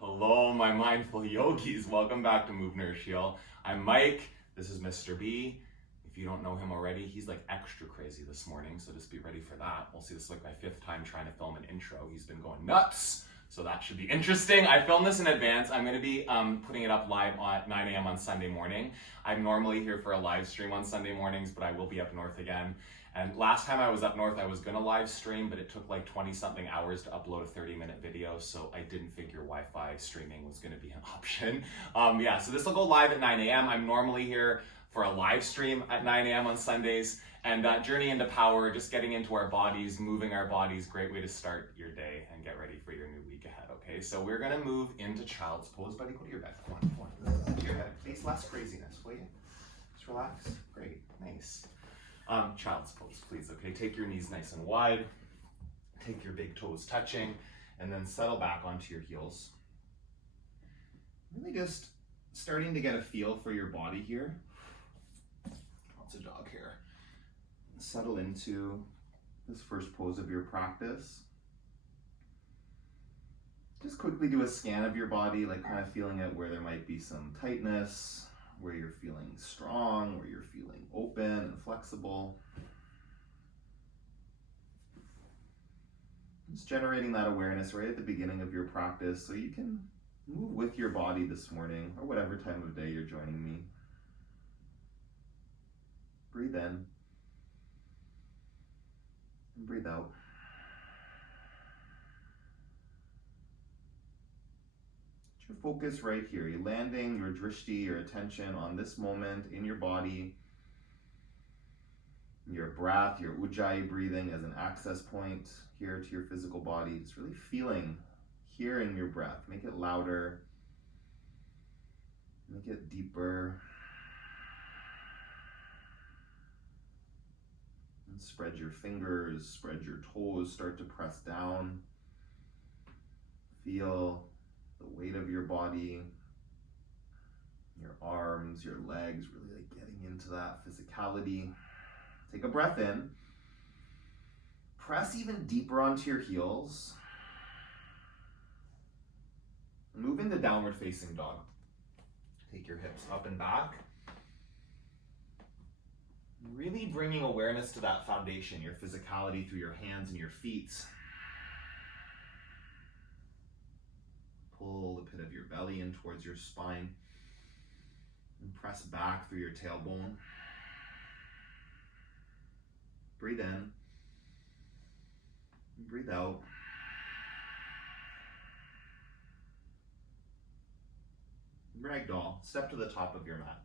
Hello, my mindful yogis. Welcome back to Move, Nourish, Heal. I'm Mike. This is Mr. B. If you don't know him already, he's like extra crazy this morning, so just be ready for that. We'll see, this is like my 5th time trying to film an intro. He's been going nuts, so that should be interesting. I filmed this in advance. I'm going to be putting it up live at 9 a.m. on Sunday morning. I'm normally here for a live stream on Sunday mornings, but I will be up north again. And last time I was up north, I was going to live stream, but it took like 20-something hours to upload a 30-minute video, so I didn't figure Wi-Fi streaming was going to be an option. Yeah, so this will go live at 9 a.m. I'm normally here for a live stream at 9 a.m. on Sundays. And Journey into Power, just getting into our bodies, moving our bodies, great way to start your day and get ready for your new week ahead, okay? So we're going to move into Child's Pose. Buddy, go to your bed. Come on. To your bed. Face less craziness, will you? Just relax. Great. Nice. Child's Pose, please, okay? Take your knees nice and wide. Take your big toes touching, and then settle back onto your heels. Really just starting to get a feel for your body here. Lots of dog hair. Settle into this first pose of your practice. Just quickly do a scan of your body, like kind of feeling out where there might be some tightness, where you're feeling strong, where you're feeling open and flexible. Just generating that awareness right at the beginning of your practice so you can move with your body this morning or whatever time of day you're joining me. Breathe in and breathe out. Your focus right here. You're landing your drishti, your attention on this moment in your body, your breath, your ujjayi breathing as an access point here to your physical body. Just really feeling, hearing your breath. Make it louder, make it deeper. And spread your fingers, spread your toes, start to press down. Feel the weight of your body, your arms, your legs, really like getting into that physicality. Take a breath in. Press even deeper onto your heels. Move into downward facing dog. Take your hips up and back. Really bringing awareness to that foundation, your physicality through your hands and your feet. Pull the pit of your belly in towards your spine and press back through your tailbone. Breathe in and breathe out. Ragdoll, step to the top of your mat.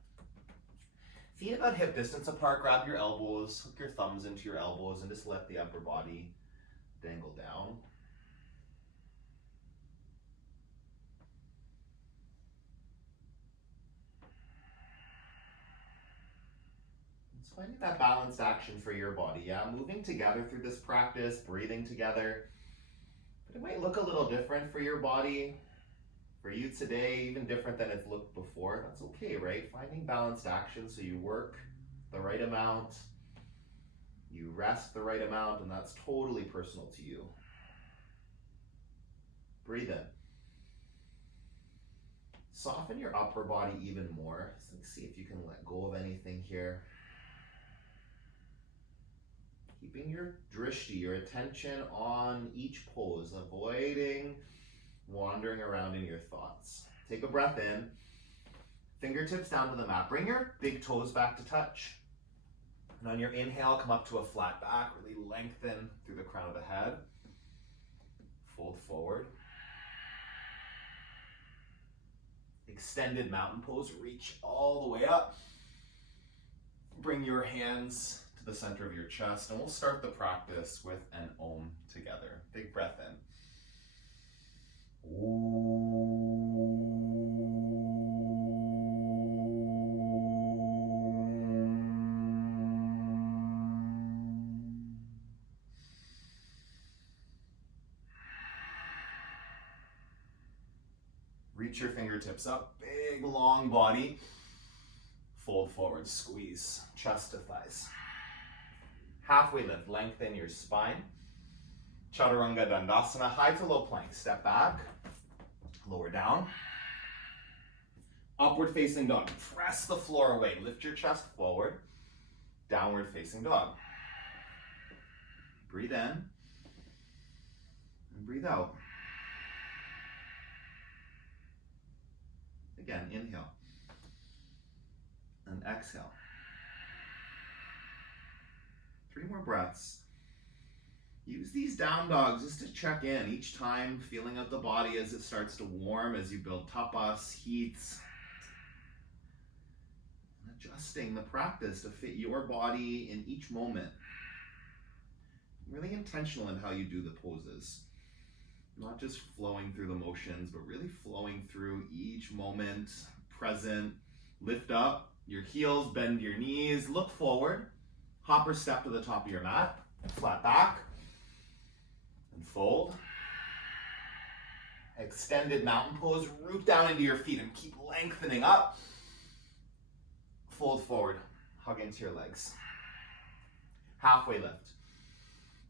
Feet about hip distance apart, grab your elbows, hook your thumbs into your elbows and just let the upper body dangle down. It's finding that balanced action for your body, yeah? Moving together through this practice, breathing together. But it might look a little different for your body. For you today, even different than it's looked before. That's okay, right? Finding balanced action so you work the right amount, you rest the right amount, and that's totally personal to you. Breathe in. Soften your upper body even more. So see if you can let go of anything here. Keeping your drishti, your attention on each pose, avoiding wandering around in your thoughts. Take a breath in, fingertips down to the mat. Bring your big toes back to touch. And on your inhale, come up to a flat back, really lengthen through the crown of the head. Fold forward. Extended mountain pose, reach all the way up. Bring your hands to the center of your chest, and we'll start the practice with an Om together. Big breath in. Reach your fingertips up, big long body. Fold forward, squeeze, chest to thighs. Halfway lift, lengthen your spine. Chaturanga Dandasana, high to low plank. Step back, lower down. Upward facing dog. Press the floor away. Lift your chest forward. Downward facing dog. Breathe in and breathe out. Again, inhale and exhale. 3 more breaths. Use these down dogs just to check in each time, feeling out the body as it starts to warm, as you build tapas, heats. Adjusting the practice to fit your body in each moment. Really intentional in how you do the poses. Not just flowing through the motions, but really flowing through each moment, present. Lift up your heels, bend your knees, look forward. Hop or step to the top of your mat, flat back, and fold. Extended mountain pose, root down into your feet and keep lengthening up. Fold forward, hug into your legs. Halfway lift.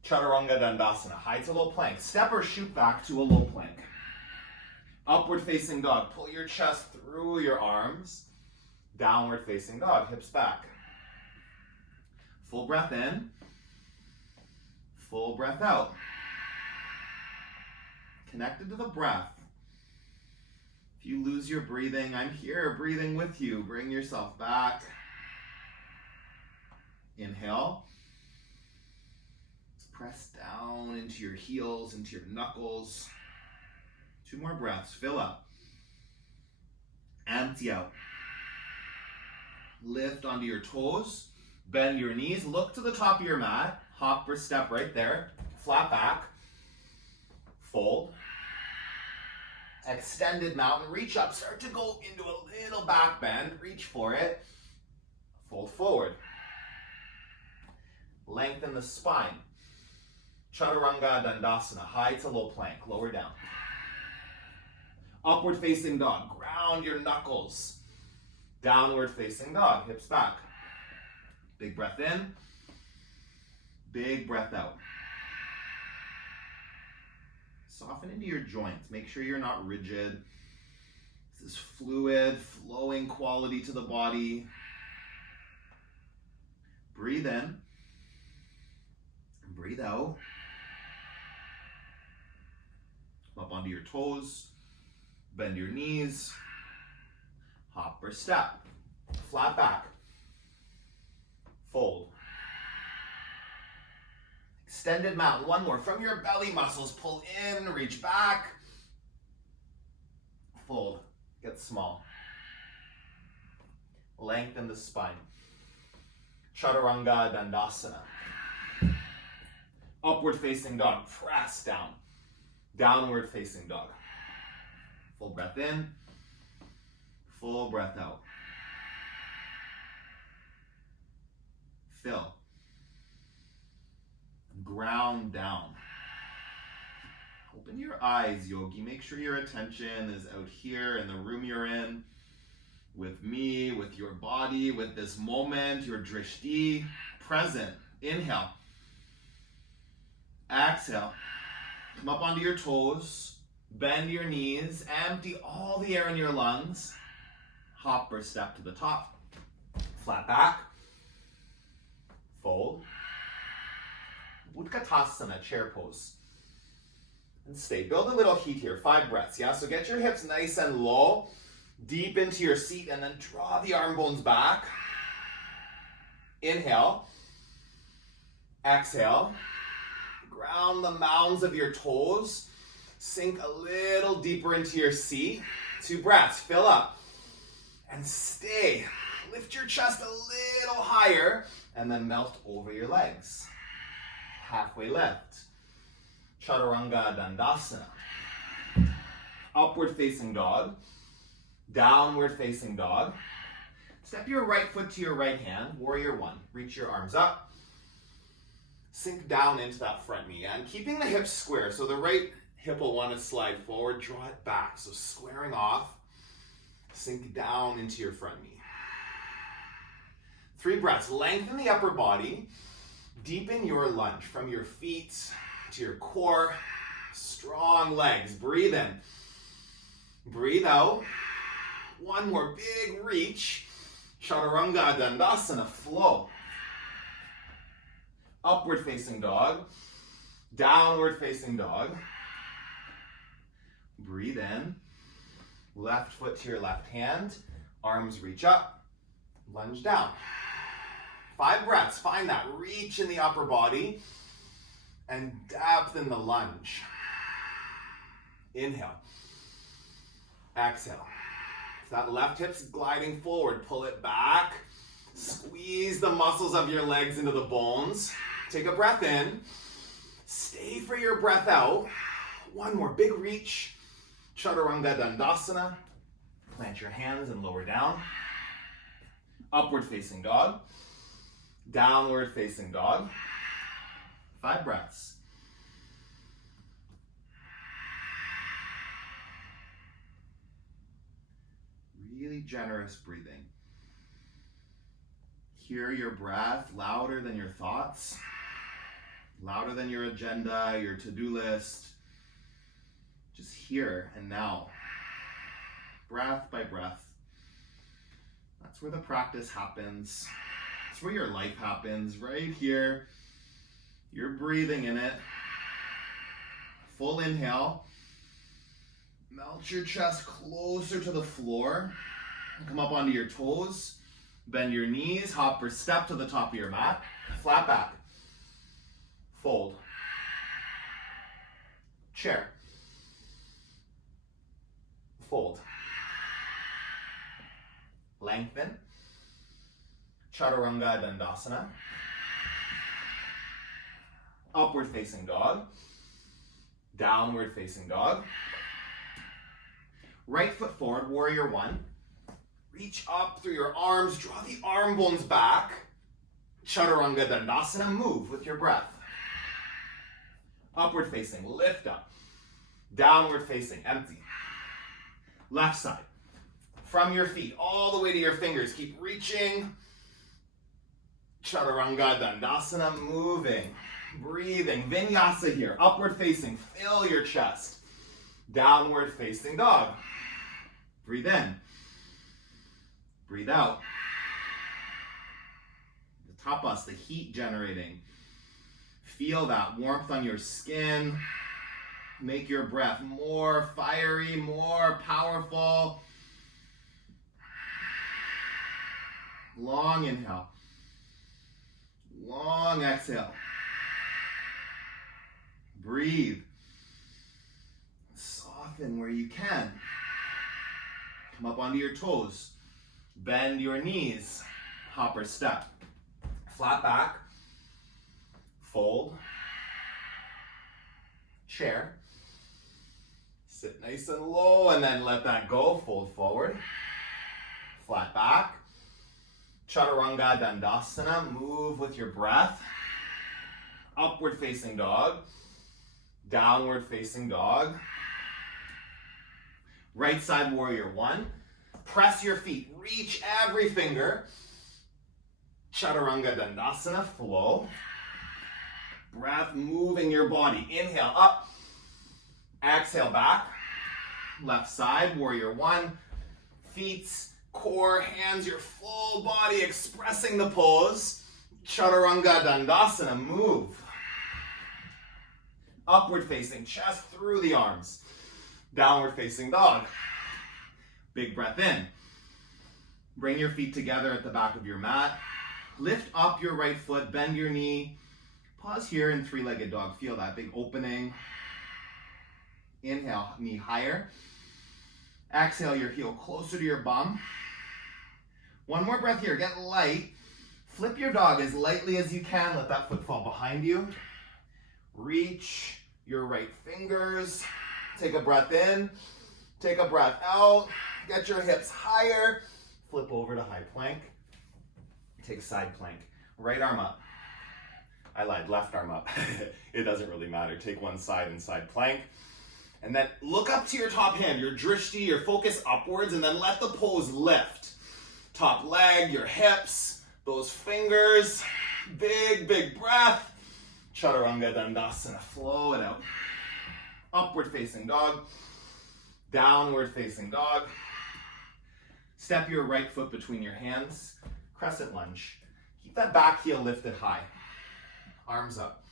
Chaturanga Dandasana, high to low plank. Step or shoot back to a low plank. Upward facing dog, pull your chest through your arms. Downward facing dog, hips back. Full breath in, full breath out. Connected to the breath. If you lose your breathing, I'm here breathing with you. Bring yourself back. Inhale. Press down into your heels, into your knuckles. 2 more breaths. Fill up. Empty out. Lift onto your toes. Bend your knees. Look to the top of your mat. Hop or step right there. Flat back. Fold. Extended mountain. Reach up. Start to go into a little back bend. Reach for it. Fold forward. Lengthen the spine. Chaturanga Dandasana, high to low plank, lower down. Upward facing dog, ground your knuckles. Downward facing dog, hips back. Big breath in, big breath out. Soften into your joints, make sure you're not rigid. This is fluid, flowing quality to the body. Breathe in, breathe out. Up onto your toes, bend your knees, hop or step, flat back, fold. Extended mountain, 1 more. From your belly muscles, pull in, reach back, fold, get small. Lengthen the spine. Chaturanga Dandasana. Upward facing dog, press down. Downward facing dog. Full breath in, full breath out. Fill. Ground down. Open your eyes, yogi. Make sure your attention is out here in the room you're in, with me, with your body, with this moment, your drishti, present. Inhale. Exhale. Come up onto your toes, bend your knees, empty all the air in your lungs. Hop or step to the top, flat back, fold. Utkatasana, chair pose. And stay, build a little heat here, 5 breaths, yeah? So get your hips nice and low, deep into your seat, and then draw the arm bones back. Inhale, exhale. Ground the mounds of your toes. Sink a little deeper into your seat. 2 breaths. Fill up. And stay. Lift your chest a little higher. And then melt over your legs. Halfway lift. Chaturanga Dandasana. Upward facing dog. Downward facing dog. Step your right foot to your right hand. Warrior 1. Reach your arms up. Sink down into that front knee and keeping the hips square. So the right hip will want to slide forward, draw it back. So squaring off, sink down into your front knee. 3 breaths, lengthen the upper body, deepen your lunge from your feet to your core. Strong legs. Breathe in. Breathe out. One more big reach. Chaturanga Dandasana, flow. Upward facing dog. Downward facing dog. Breathe in. Left foot to your left hand. Arms reach up. Lunge down. 5 breaths. Find that reach in the upper body and depth in the lunge. Inhale. Exhale. If that left hip's gliding forward, pull it back. Squeeze the muscles of your legs into the bones. Take a breath in. Stay for your breath out. One more big reach. Chaturanga Dandasana. Plant your hands and lower down. Upward facing dog. Downward facing dog. 5 breaths. Really generous breathing. Hear your breath louder than your thoughts, louder than your agenda, your to-do list. Just here and now, breath by breath. That's where the practice happens. That's where your life happens, right here. You're breathing in it. Full inhale. Melt your chest closer to the floor. Come up onto your toes. Bend your knees. Hop or step to the top of your mat. Flat back. Fold. Chair. Fold. Lengthen. Chaturanga Dandasana. Upward facing dog. Downward facing dog. Right foot forward, warrior 1. Reach up through your arms, draw the arm bones back. Chaturanga Dandasana, move with your breath. Upward facing, lift up. Downward facing, empty. Left side. From your feet all the way to your fingers, keep reaching. Chaturanga Dandasana, moving, breathing. Vinyasa here, upward facing, fill your chest. Downward facing dog. Breathe in. Breathe out. The tapas, the heat generating. Feel that warmth on your skin. Make your breath more fiery, more powerful. Long inhale. Long exhale. Breathe. Soften where you can. Come up onto your toes. Bend your knees. Hop or step. Flat back. Fold. Chair. Sit nice and low and then let that go. Fold forward. Flat back. Chaturanga Dandasana. Move with your breath. Upward facing dog. Downward facing dog. Right side warrior 1. Press your feet. Reach every finger. Chaturanga Dandasana. Flow. Breath moving your body. Inhale up. Exhale back. Left side warrior 1. Feet, core, hands, your full body expressing the pose. Chaturanga Dandasana. Move. Upward facing, chest through the arms. Downward facing dog. Big breath in. Bring your feet together at the back of your mat. Lift up your right foot, bend your knee. Pause here in 3-legged dog. Feel that big opening. Inhale, knee higher. Exhale, your heel closer to your bum. One more breath here, get light. Flip your dog as lightly as you can. Let that foot fall behind you. Reach your right fingers. Take a breath in. Take a breath out. Get your hips higher. Flip over to high plank. Take side plank. Right arm up. I lied, left arm up. It doesn't really matter. Take one side and side plank. And then look up to your top hand, your drishti, your focus upwards, and then let the pose lift. Top leg, your hips, those fingers. Big, big breath. Chaturanga Dandasana, flow it out. Upward facing dog, downward facing dog. Step your right foot between your hands, crescent lunge. Keep that back heel lifted high, arms up.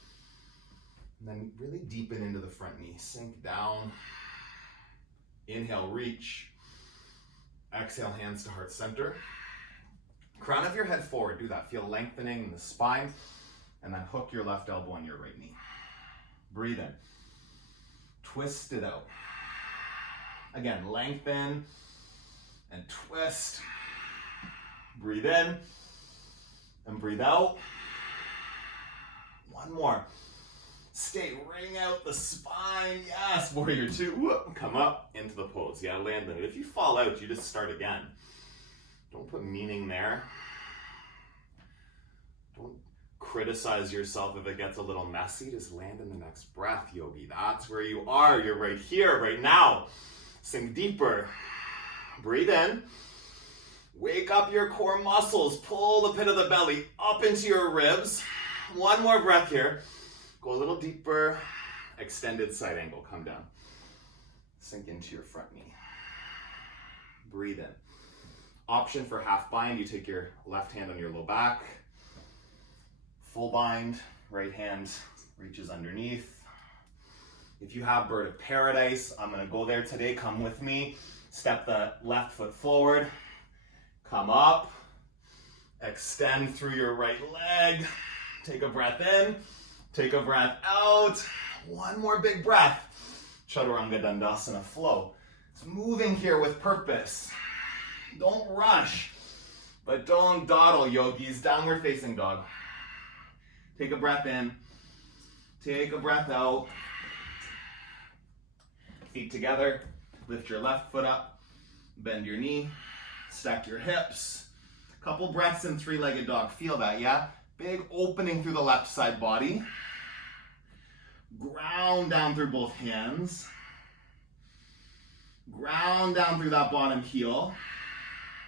And then really deepen into the front knee, sink down. Inhale, reach. Exhale, hands to heart center. Crown of your head forward, do that. Feel lengthening in the spine, and then hook your left elbow on your right knee. Breathe in. Twist it out. Again, lengthen and twist. Breathe in and breathe out. One more. Stay, ring out the spine. Yes, warrior two. Whoop. Come up into the pose. Yeah, land in it. If you fall out, you just start again. Don't put meaning there. Don't criticize yourself if it gets a little messy. Just land in the next breath, yogi. That's where you are. You're right here, right now. Sink deeper. Breathe in. Wake up your core muscles. Pull the pit of the belly up into your ribs. One more breath here. Go a little deeper. Extended side angle. Come down. Sink into your front knee. Breathe in. Option for half bind. You take your left hand on your low back. Full bind. Right hand reaches underneath. If you have bird of paradise, I'm going to go there today. Come with me. Step the left foot forward. Come up. Extend through your right leg. Take a breath in. Take a breath out. One more big breath. Chaturanga Dandasana, flow. It's moving here with purpose. Don't rush, but don't dawdle, yogis. Downward facing dog. Take a breath in. Take a breath out. Feet together. Lift your left foot up. Bend your knee. Stack your hips. Couple breaths in three-legged dog. Feel that, yeah? Big opening through the left side body. Ground down through both hands. Ground down through that bottom heel.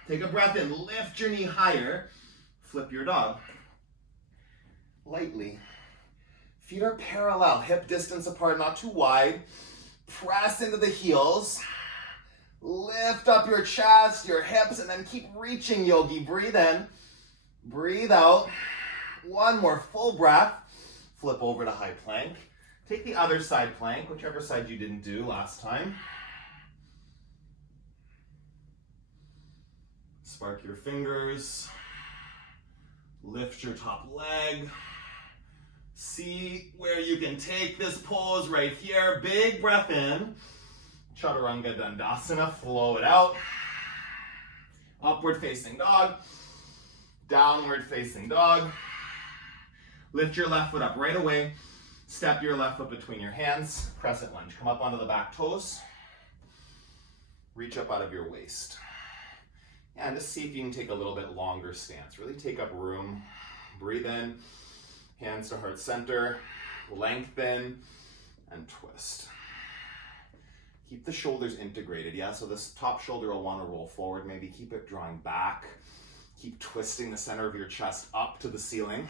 Take a breath in. Lift your knee higher. Flip your dog. Lightly. Feet are parallel. Hip distance apart, not too wide. Press into the heels. Lift up your chest, your hips, and then keep reaching, yogi. Breathe in. Breathe out. One more full breath. Flip over to high plank. Take the other side plank, whichever side you didn't do last time. Spark your fingers. Lift your top leg. See where you can take this pose right here. Big breath in. Chaturanga Dandasana, flow it out. Upward facing dog. Downward facing dog. Lift your left foot up right away. Step your left foot between your hands. Crescent lunge. Come up onto the back toes. Reach up out of your waist. And just see if you can take a little bit longer stance. Really take up room. Breathe in. Hands to heart center. Lengthen and twist. Keep the shoulders integrated, yeah? So this top shoulder will want to roll forward. Maybe keep it drawing back. Keep twisting the center of your chest up to the ceiling.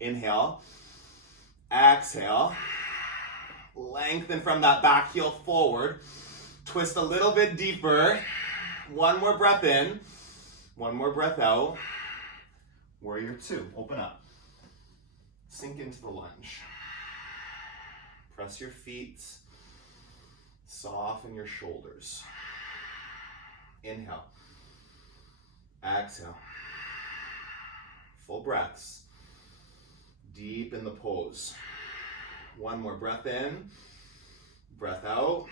Inhale. Exhale. Lengthen from that back heel forward. Twist a little bit deeper. One more breath in. One more breath out. Warrior two. Open up. Sink into the lunge. Press your feet. Soften your shoulders. Inhale. Exhale. Full breaths. Deep in the pose. One more breath in. Breath out.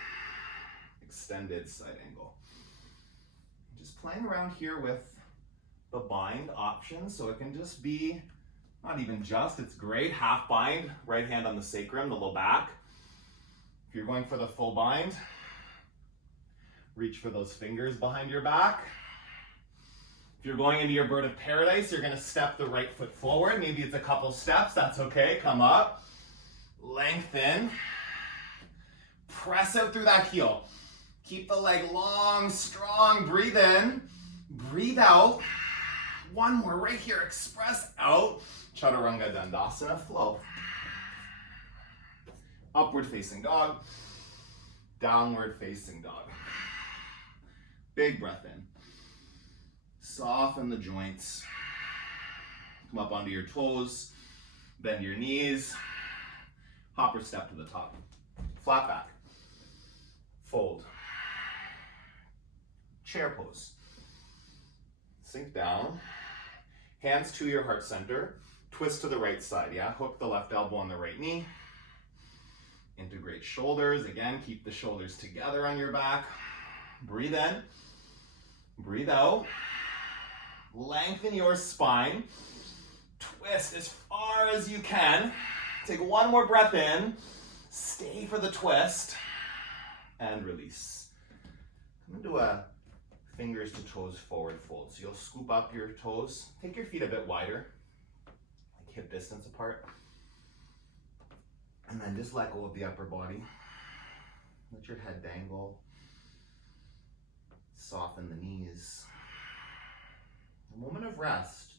Extended side angle. Just playing around here with the bind option, so it can just be, not even just, it's great. Half bind, right hand on the sacrum, the low back. If you're going for the full bind, reach for those fingers behind your back. If you're going into your bird of paradise, you're gonna step the right foot forward. Maybe it's a couple steps, that's okay. Come up, lengthen, press out through that heel. Keep the leg long, strong, breathe in, breathe out. One more right here, express out. Chaturanga Dandasana, flow. Upward facing dog, downward facing dog. Big breath in. Soften the joints. Come up onto your toes, bend your knees, hop or step to the top. Flat back, fold. Chair pose. Sink down, hands to your heart center, twist to the right side, yeah? Hook the left elbow on the right knee. Integrate shoulders, again, keep the shoulders together on your back. Breathe in, breathe out. Lengthen your spine. Twist as far as you can. Take one more breath in. Stay for the twist. And release. Come into a fingers to toes forward fold. So you'll scoop up your toes. Take your feet a bit wider, like hip distance apart. And then just let go of the upper body. Let your head dangle. Soften the knees. A moment of rest.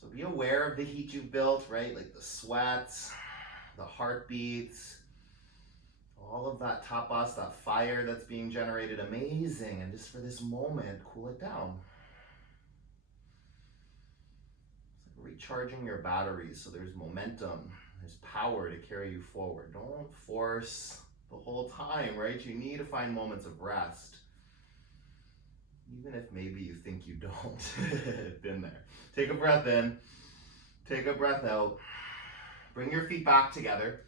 So be aware of the heat you've built, right? Like the sweats, the heartbeats, all of that tapas, that fire that's being generated, amazing. And just for this moment, cool it down. It's like recharging your batteries so there's momentum, there's power to carry you forward. Don't force the whole time, right? You need to find moments of rest. Even if maybe you think you don't. Been there. Take a breath in. Take a breath out. Bring your feet back together.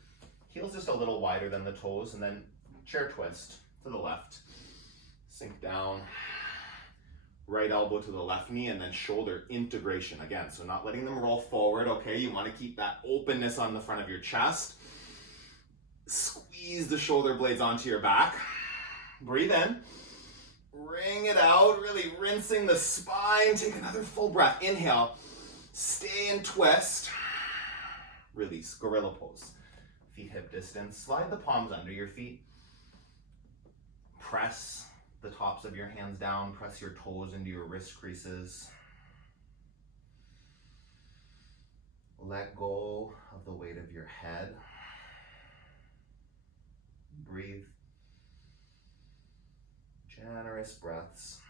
Heels just a little wider than the toes, and then chair twist to the left. Sink down. Right elbow to the left knee, and then shoulder integration again. So not letting them roll forward, okay? You want to keep that openness on the front of your chest. Squeeze the shoulder blades onto your back. Breathe in. Bring it out, really rinsing the spine. Take another full breath. Inhale. Stay and twist. Release. Gorilla pose. Feet hip distance. Slide the palms under your feet. Press the tops of your hands down. Press your toes into your wrist creases. Let go of the weight of your head. Breathe. Generous breaths.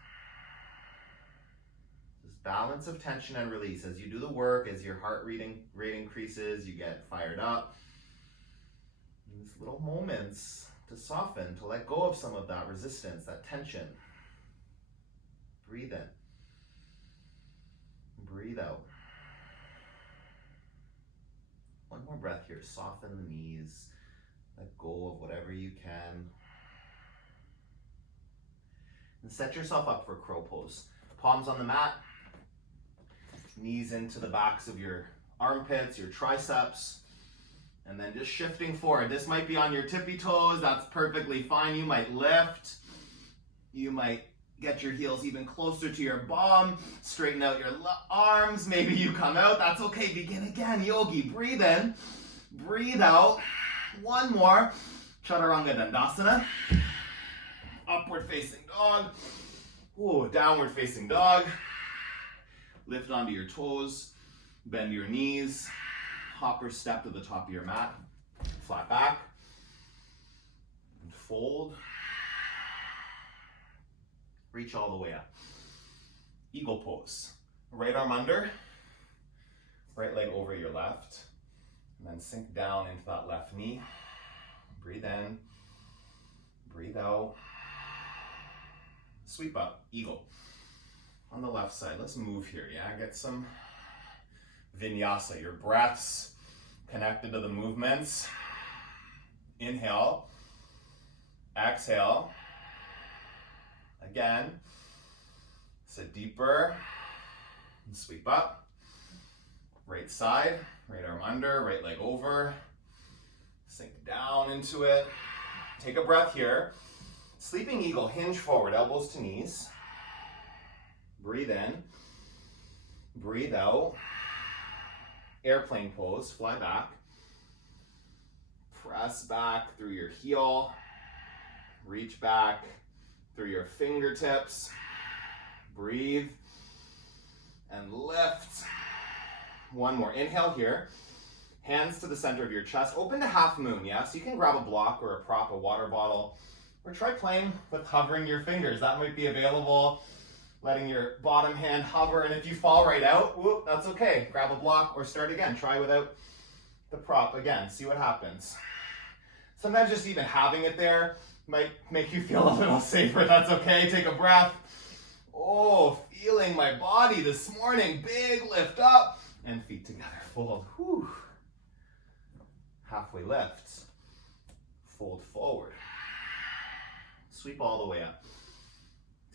This balance of tension and release. As you do the work, as your heart rate increases, you get fired up. These little moments to soften, to let go of some of that resistance, that tension. Breathe in. Breathe out. One more breath here. Soften the knees. Let go of whatever you can. And set yourself up for crow pose. Palms on the mat. Knees into the backs of your armpits, your triceps. And then just shifting forward. This might be on your tippy toes. That's perfectly fine. You might lift. You might get your heels even closer to your bum. Straighten out your arms. Maybe you come out. That's okay. Begin again. Yogi. Breathe in. Breathe out. One more. Chaturanga Dandasana. Upward facing dog. Ooh, downward facing dog. Lift onto your toes. Bend your knees. Hop or step to the top of your mat. Flat back. And fold. Reach all the way up. Eagle pose. Right arm under. Right leg over your left. And then sink down into that left knee. Breathe in. Breathe out. Sweep up, eagle. On the left side, let's move here, yeah? Get some vinyasa, your breaths connected to the movements. Inhale, exhale. Again, sit deeper, and sweep up. Right side, right arm under, right leg over. Sink down into it. Take a breath here. Sleeping eagle, hinge forward, elbows to knees. Breathe in. Breathe out. Airplane pose, fly back. Press back through your heel. Reach back through your fingertips. Breathe. And lift. One more. Inhale here. Hands to the center of your chest. Open to half moon, yeah? So you can grab a block or a prop, a water bottle, or try playing with hovering your fingers. That might be available. Letting your bottom hand hover, and if you fall right out, whoop, that's okay. Grab a block or start again. Try without the prop again. See what happens. Sometimes just even having it there might make you feel a little safer. That's okay. Take a breath. Oh, feeling my body this morning. Big lift up and feet together. Fold. Whew. Halfway lift. Fold forward. Sweep all the way up.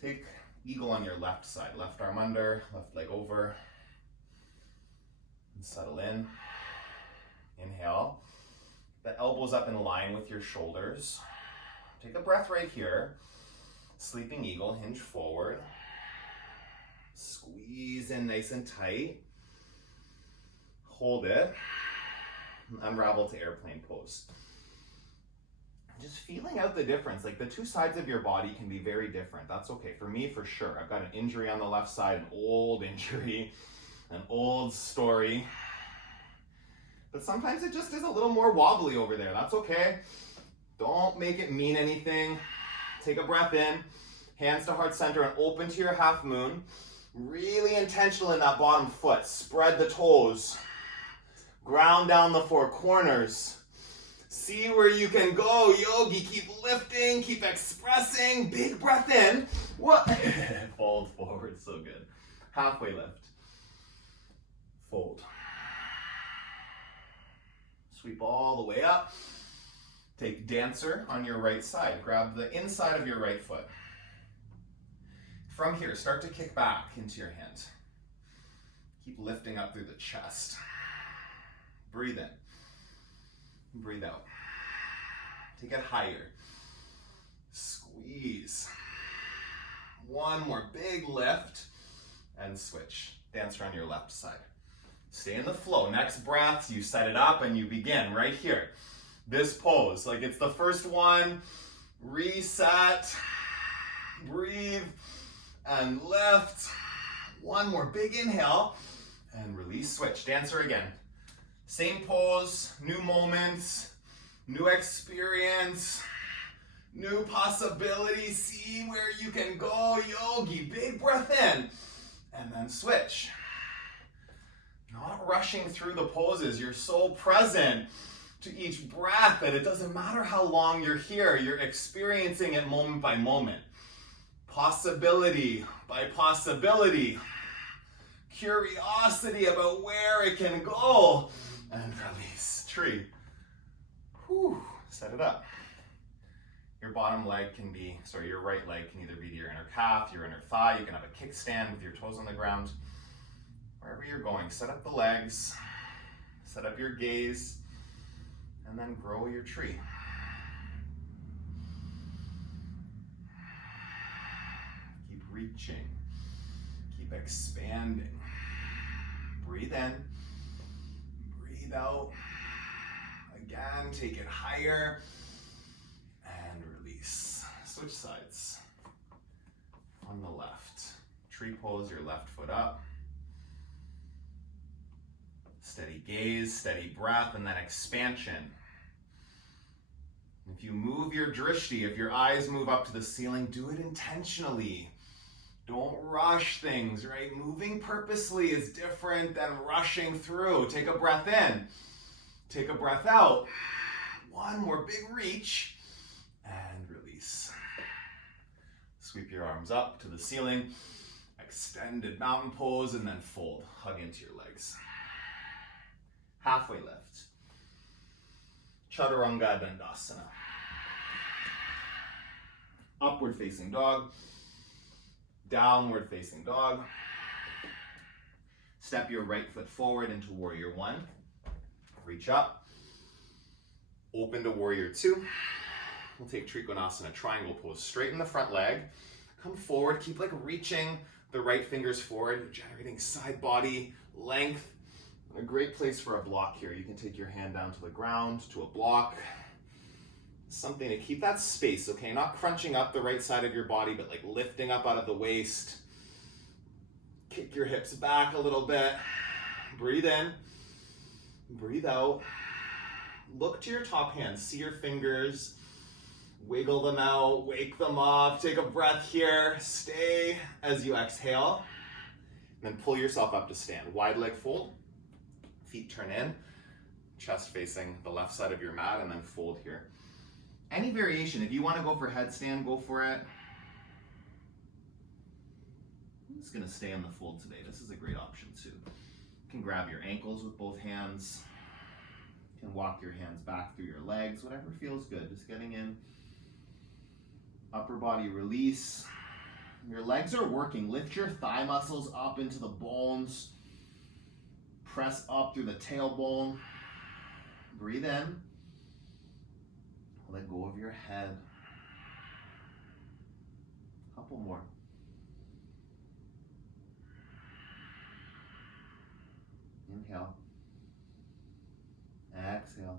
Take eagle on your left side. Left arm under, left leg over. And settle in. Inhale. The elbows up in line with your shoulders. Take a breath right here. Sleeping eagle, hinge forward. Squeeze in nice and tight. Hold it. Unravel to airplane pose. Just feeling out the difference. Like the two sides of your body can be very different. That's okay. For me, for sure. I've got an injury on the left side, an old injury, an old story. But sometimes it just is a little more wobbly over there. That's okay. Don't make it mean anything. Take a breath in. Hands to heart center and open to your half moon. Really intentional in that bottom foot. Spread the toes. Ground down the four corners. See where you can go, yogi. Keep lifting, keep expressing. Big breath in. What? Fold forward, so good. Halfway lift. Fold. Sweep all the way up. Take dancer on your right side. Grab the inside of your right foot. From here, start to kick back into your hand. Keep lifting up through the chest. Breathe in. Breathe out. Take it higher. Squeeze. One more big lift and switch. Dancer on your left side. Stay in the flow. Next breaths, you set it up and you begin right here. This pose, like it's the first one. Reset. Breathe and lift. One more big inhale and release, switch. Dancer again. Same pose, new moments, new experience, new possibilities. See where you can go, yogi. Big breath in and then switch. Not rushing through the poses. You're so present to each breath that it doesn't matter how long you're here. You're experiencing it moment by moment. Possibility by possibility. Curiosity about where it can go. And release. Tree. Whew. Set it up. Your bottom leg can be, your right leg can either be to your inner calf, your inner thigh. You can have a kickstand with your toes on the ground. Wherever you're going, set up the legs, set up your gaze, and then grow your tree. Keep reaching. Keep expanding. Breathe in. Breathe out. Again, take it higher. And release. Switch sides. On the left. Tree pose, your left foot up. Steady gaze, steady breath, and then expansion. If you move your drishti, if your eyes move up to the ceiling, do it intentionally. Don't rush things, right? Moving purposely is different than rushing through. Take a breath in. Take a breath out. One more big reach. And release. Sweep your arms up to the ceiling. Extended mountain pose, and then fold. Hug into your legs. Halfway lift. Chaturanga Dandasana. Upward facing dog. Downward facing dog. Step your right foot forward into warrior one. Reach up. Open to warrior two. We'll take Trikonasana, triangle pose. Straighten the front leg. Come forward. Keep reaching the right fingers forward, generating side body length. A great place for a block here. You can take your hand down to the ground, to a block. Something to keep that space, okay? Not crunching up the right side of your body, but lifting up out of the waist. Kick your hips back a little bit. Breathe in. Breathe out. Look to your top hands. See your fingers. Wiggle them out. Wake them up. Take a breath here. Stay as you exhale. Then pull yourself up to stand. Wide leg fold. Feet turn in. Chest facing the left side of your mat, and then fold here. Any variation. If you want to go for headstand, go for it. I'm just going to stay on the fold today. This is a great option too. You can grab your ankles with both hands. You can walk your hands back through your legs, whatever feels good. Just getting in. Upper body release. Your legs are working. Lift your thigh muscles up into the bones. Press up through the tailbone. Breathe in. Let go of your head. Couple more. Inhale. Exhale.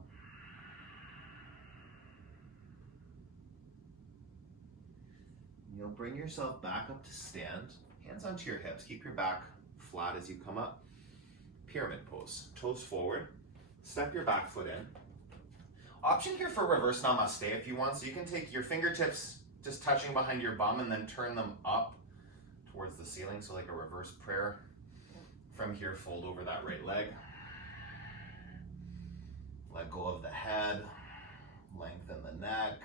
You'll bring yourself back up to stand. Hands onto your hips. Keep your back flat as you come up. Pyramid pose. Toes forward. Step your back foot in. Option here for reverse namaste if you want. So you can take your fingertips just touching behind your bum and then turn them up towards the ceiling. So like a reverse prayer. From here, fold over that right leg. Let go of the head. Lengthen the neck.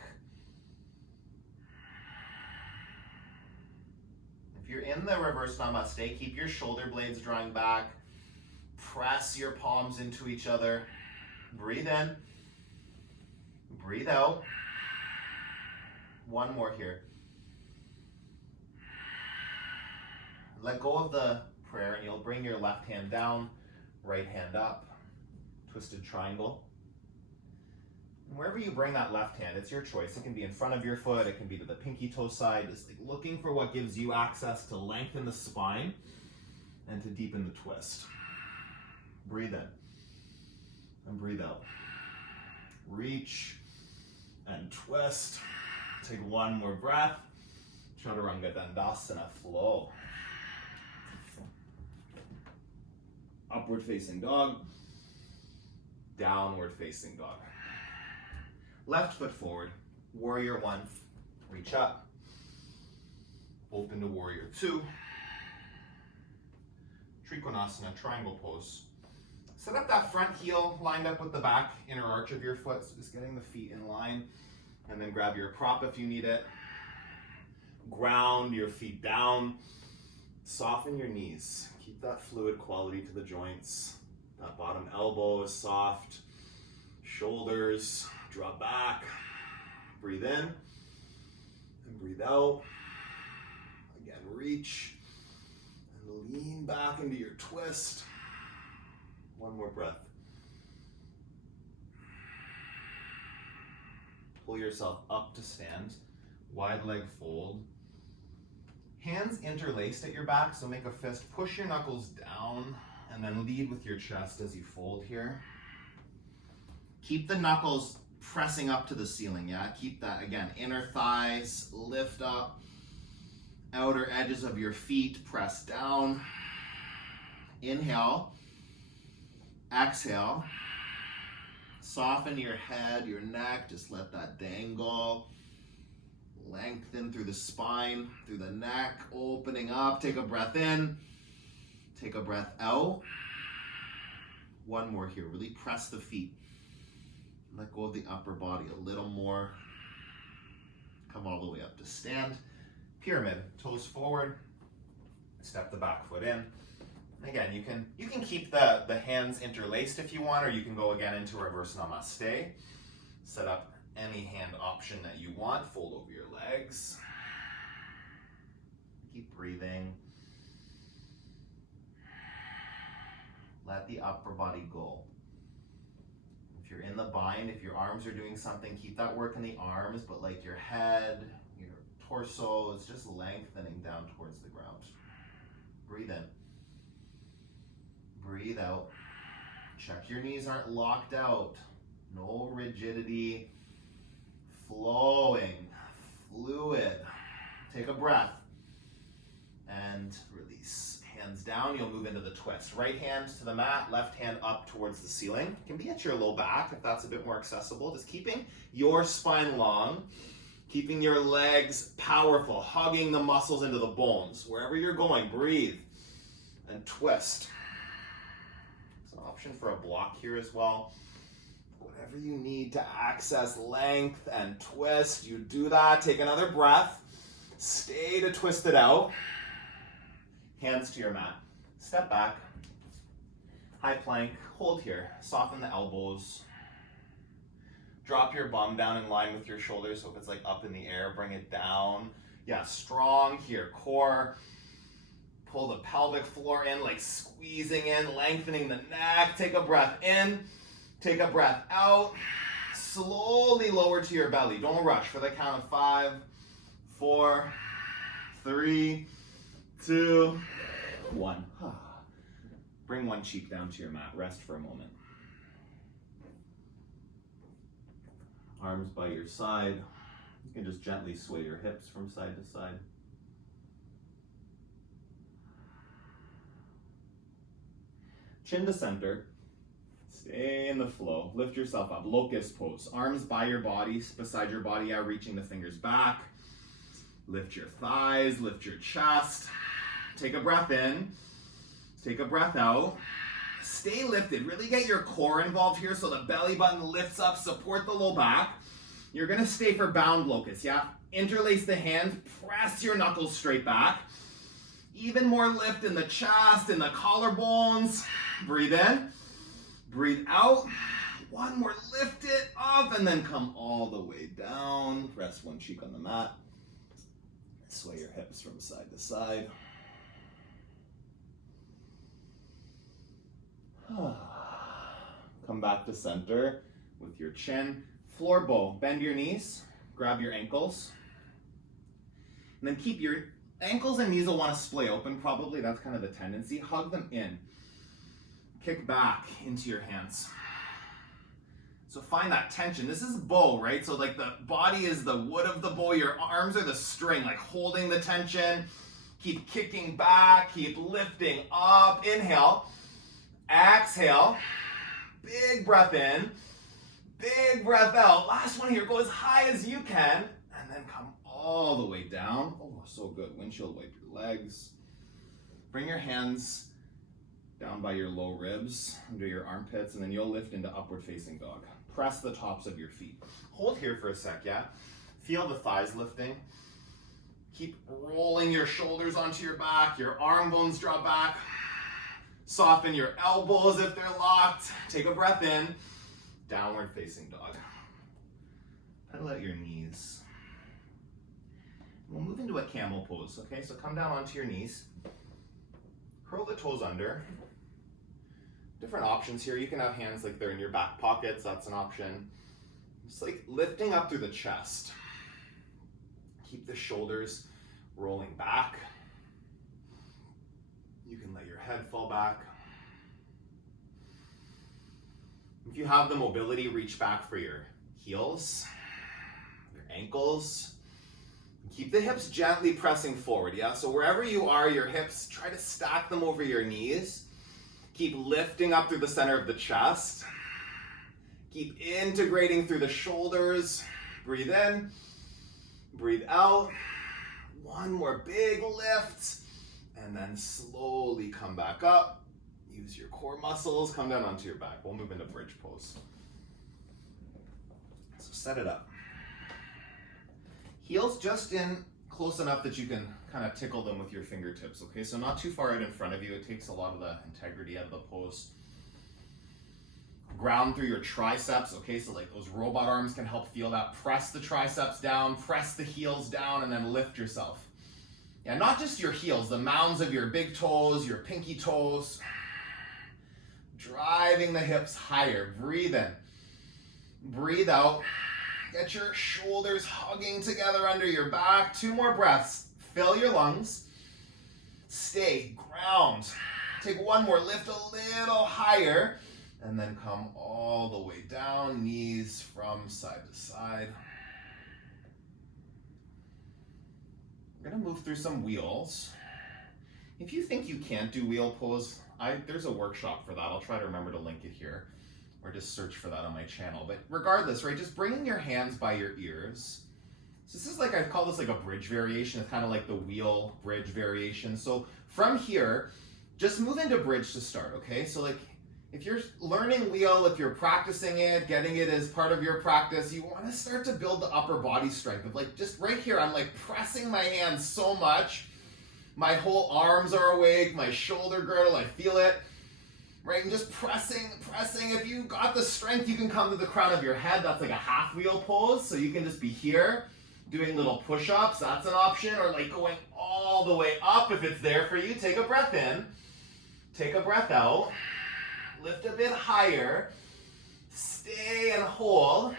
If you're in the reverse namaste, keep your shoulder blades drawing back. Press your palms into each other. Breathe in. Breathe out. One more here. Let go of the prayer and you'll bring your left hand down, right hand up, twisted triangle. And wherever you bring that left hand, it's your choice. It can be in front of your foot, it can be to the pinky toe side. Just like looking for what gives you access to lengthen the spine and to deepen the twist. Breathe in and breathe out. Reach and twist. Take one more breath. Chaturanga Dandasana, flow. Upward facing dog. Downward facing dog. Left foot forward. Warrior one. Reach up. Open to warrior two. Trikonasana, triangle pose. Set up that front heel lined up with the back inner arch of your foot. So just getting the feet in line. And then grab your prop if you need it. Ground your feet down. Soften your knees. Keep that fluid quality to the joints. That bottom elbow is soft. Shoulders drop back. Breathe in and breathe out. Again, reach and lean back into your twist. One more breath. Pull yourself up to stand. Wide leg fold. Hands interlaced at your back, so make a fist. Push your knuckles down and then lead with your chest as you fold here. Keep the knuckles pressing up to the ceiling, yeah? Keep that, again, inner thighs, lift up. Outer edges of your feet, press down. Inhale. Exhale. Soften your head, your neck, just let that dangle. Lengthen through the spine, through the neck, opening up. Take a breath in. Take a breath out. One more here. Really press the feet. Let go of the upper body a little more. Come all the way up to stand. Pyramid, toes forward. Step the back foot in. Again, you can keep the hands interlaced if you want, or you can go again into reverse namaste. Set up any hand option that you want. Fold over your legs. Keep breathing. Let the upper body go. If you're in the bind, if your arms are doing something, keep that work in the arms, but like your head, your torso is just lengthening down towards the ground. Breathe in. Breathe out. Check your knees aren't locked out. No rigidity. Flowing. Fluid. Take a breath. And release. Hands down, you'll move into the twist. Right hand to the mat, left hand up towards the ceiling. It can be at your low back if that's a bit more accessible. Just keeping your spine long, keeping your legs powerful, hugging the muscles into the bones. Wherever you're going, breathe and twist. There's an option for a block here as well. Whatever you need to access length and twist, you do that. Take another breath. Stay to twist it out. Hands to your mat. Step back. High plank. Hold here. Soften the elbows. Drop your bum down in line with your shoulders. So if it's like up in the air, bring it down. Yeah, strong here. Core. Pull the pelvic floor in, like squeezing in, lengthening the neck. Take a breath in. Take a breath out. Slowly lower to your belly. Don't rush for the count of 5, 4, 3, 2, 1. Bring one cheek down to your mat. Rest for a moment. Arms by your side. You can just gently sway your hips from side to side. Chin to center. Stay in the flow. Lift yourself up. Locust pose. Arms by your body, beside your body, out, reaching the fingers back. Lift your thighs, lift your chest. Take a breath in. Take a breath out. Stay lifted. Really get your core involved here so the belly button lifts up. Support the low back. You're going to stay for bound locust, yeah? Interlace the hands. Press your knuckles straight back. Even more lift in the chest, in the collarbones. Breathe in. Breathe out. One more, lift it up, and then come all the way down. Rest one cheek on the mat. Sway your hips from side to side. Come back to center with your chin. Floor bow. Bend your knees. Grab your ankles. And then keep your ankles and knees will want to splay open probably. That's kind of the tendency. Hug them in. Kick back into your hands. So find that tension. This is bow, right? So like the body is the wood of the bow. Your arms are the string, like holding the tension. Keep kicking back. Keep lifting up. Inhale. Exhale. Big breath in. Big breath out. Last one here. Go as high as you can. And then come all the way down. Oh, so good. Windshield wipe your legs. Bring your hands down by your low ribs, under your armpits, and then you'll lift into upward facing dog. Press the tops of your feet. Hold here for a sec, yeah? Feel the thighs lifting. Keep rolling your shoulders onto your back, your arm bones draw back. Soften your elbows if they're locked. Take a breath in. Downward facing dog. Pedal out your knees. We'll move into a camel pose, okay? So come down onto your knees. Curl the toes under. Different options here. You can have hands like they're in your back pockets. That's an option. Just like lifting up through the chest. Keep the shoulders rolling back. You can let your head fall back. If you have the mobility, reach back for your heels, your ankles. Keep the hips gently pressing forward, yeah? So wherever you are, your hips, try to stack them over your knees. Keep lifting up through the center of the chest. Keep integrating through the shoulders. Breathe in, breathe out. One more big lift, and then slowly come back up. Use your core muscles, come down onto your back. We'll move into bridge pose. So set it up. Heels just in close enough that you can kind of tickle them with your fingertips, okay? So not too far out in front of you. It takes a lot of the integrity out of the pose. Ground through your triceps, okay? So like those robot arms can help feel that. Press the triceps down, press the heels down, and then lift yourself. Yeah, not just your heels, the mounds of your big toes, your pinky toes. Driving the hips higher. Breathe in. Breathe out. Get your shoulders hugging together under your back. 2 more breaths. Fill your lungs. Stay. Ground. Take 1 more. Lift a little higher. And then come all the way down. Knees from side to side. We're going to move through some wheels. If you think you can't do wheel pose, there's a workshop for that. I'll try to remember to link it here, or just search for that on my channel. But regardless, right, just bringing your hands by your ears. So this is like, I call this like a bridge variation. It's kind of like the wheel bridge variation. So from here, just move into bridge to start, okay? So like, if you're learning wheel, if you're practicing it, getting it as part of your practice, you want to start to build the upper body strength. Of like, just right here, I'm like pressing my hands so much. My whole arms are awake, my shoulder girdle, I feel it. Right, and just pressing. If you got the strength, you can come to the crown of your head. That's like a half wheel pose. So you can just be here, doing little push-ups. That's an option. Or like going all the way up if it's there for you. Take a breath in. Take a breath out. Lift a bit higher. Stay and hold.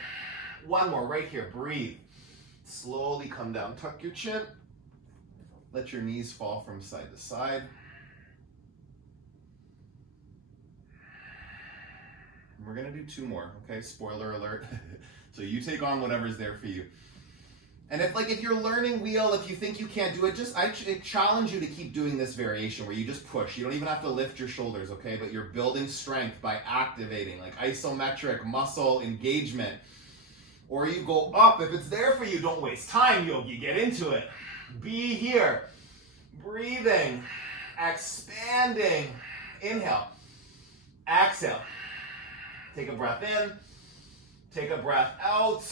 One more right here. Breathe. Slowly come down. Tuck your chin. Let your knees fall from side to side. We're gonna do 2 more, okay? Spoiler alert. So you take on whatever's there for you. And if you're learning wheel, if you think you can't do it, I challenge you to keep doing this variation where you just push. You don't even have to lift your shoulders, okay? But you're building strength by activating, like isometric muscle engagement. Or you go up. If it's there for you, don't waste time, yogi. Get into it. Be here. Breathing. Expanding. Inhale. Exhale. Take a breath in. Take a breath out.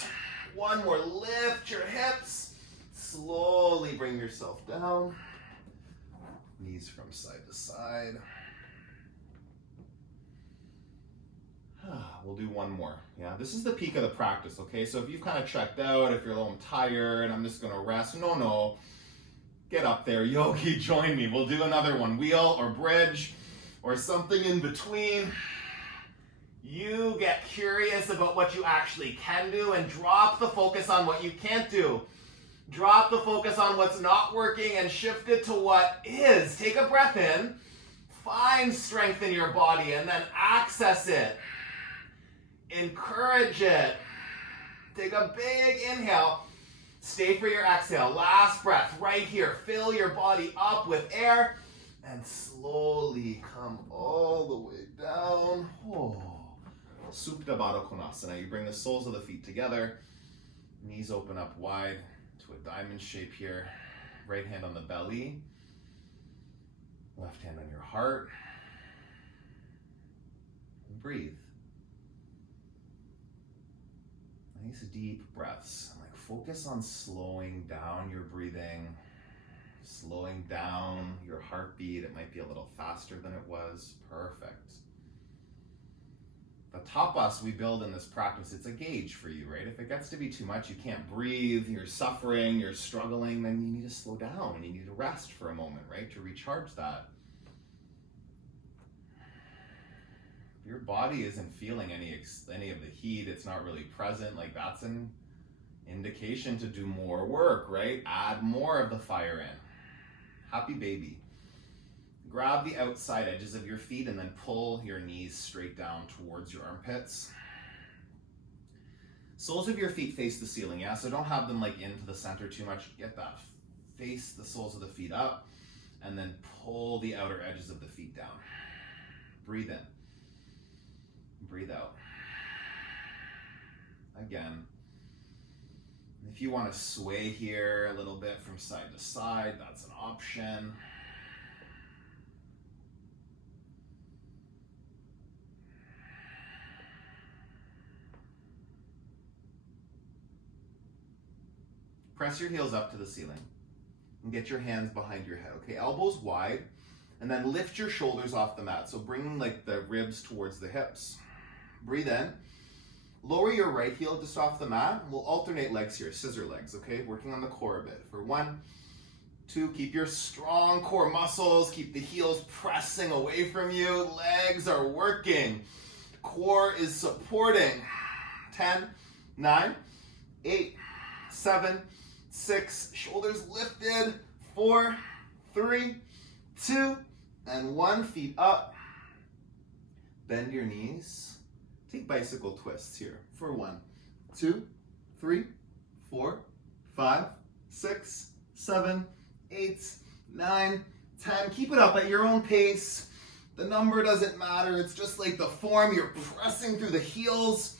One more. Lift your hips. Slowly bring yourself down. Knees from side to side. We'll do 1 more. Yeah, this is the peak of the practice, okay? So if you've kind of checked out, if you're a little tired, I'm just gonna rest. No. Get up there, yogi, join me. We'll do another one. Wheel or bridge or something in between. You get curious about what you actually can do and drop the focus on what you can't do. Drop the focus on what's not working and shift it to what is. Take a breath in. Find strength in your body and then access it. Encourage it. Take a big inhale. Stay for your exhale. Last breath right here. Fill your body up with air and slowly come all the way down. Supta Baddha Konasana. You bring the soles of the feet together. Knees open up wide to a diamond shape here. Right hand on the belly. Left hand on your heart. And breathe. Nice deep breaths. Focus on slowing down your breathing, slowing down your heartbeat. It might be a little faster than it was. Perfect. The tapas we build in this practice, it's a gauge for you, right? If it gets to be too much, you can't breathe, you're suffering, you're struggling, then you need to slow down and you need to rest for a moment, right? To recharge that. Your body isn't feeling any of the heat, it's not really present, like that's an indication to do more work, right? Add more of the fire in. Happy baby. Grab the outside edges of your feet and then pull your knees straight down towards your armpits. Soles of your feet face the ceiling, yeah? So don't have them like into the center too much. Get that. Face the soles of the feet up and then pull the outer edges of the feet down. Breathe in. Breathe out. Again. If you want to sway here a little bit from side to side, that's an option. Press your heels up to the ceiling and get your hands behind your head, okay? Elbows wide, and then lift your shoulders off the mat. So bring like the ribs towards the hips. Breathe in. Lower your right heel just off the mat. We'll alternate legs here, scissor legs, okay? Working on the core a bit. For 1, 2, keep your strong core muscles. Keep the heels pressing away from you. Legs are working. Core is supporting. 10, 9, 8, 7, 6. Shoulders lifted. 4, 3, 2, and 1. Feet up. Bend your knees. Take bicycle twists here for 1, 2, 3, 4, 5, 6, 7, 8, 9, 10. Keep it up at your own pace. The number doesn't matter. It's just like the form. You're pressing through the heels,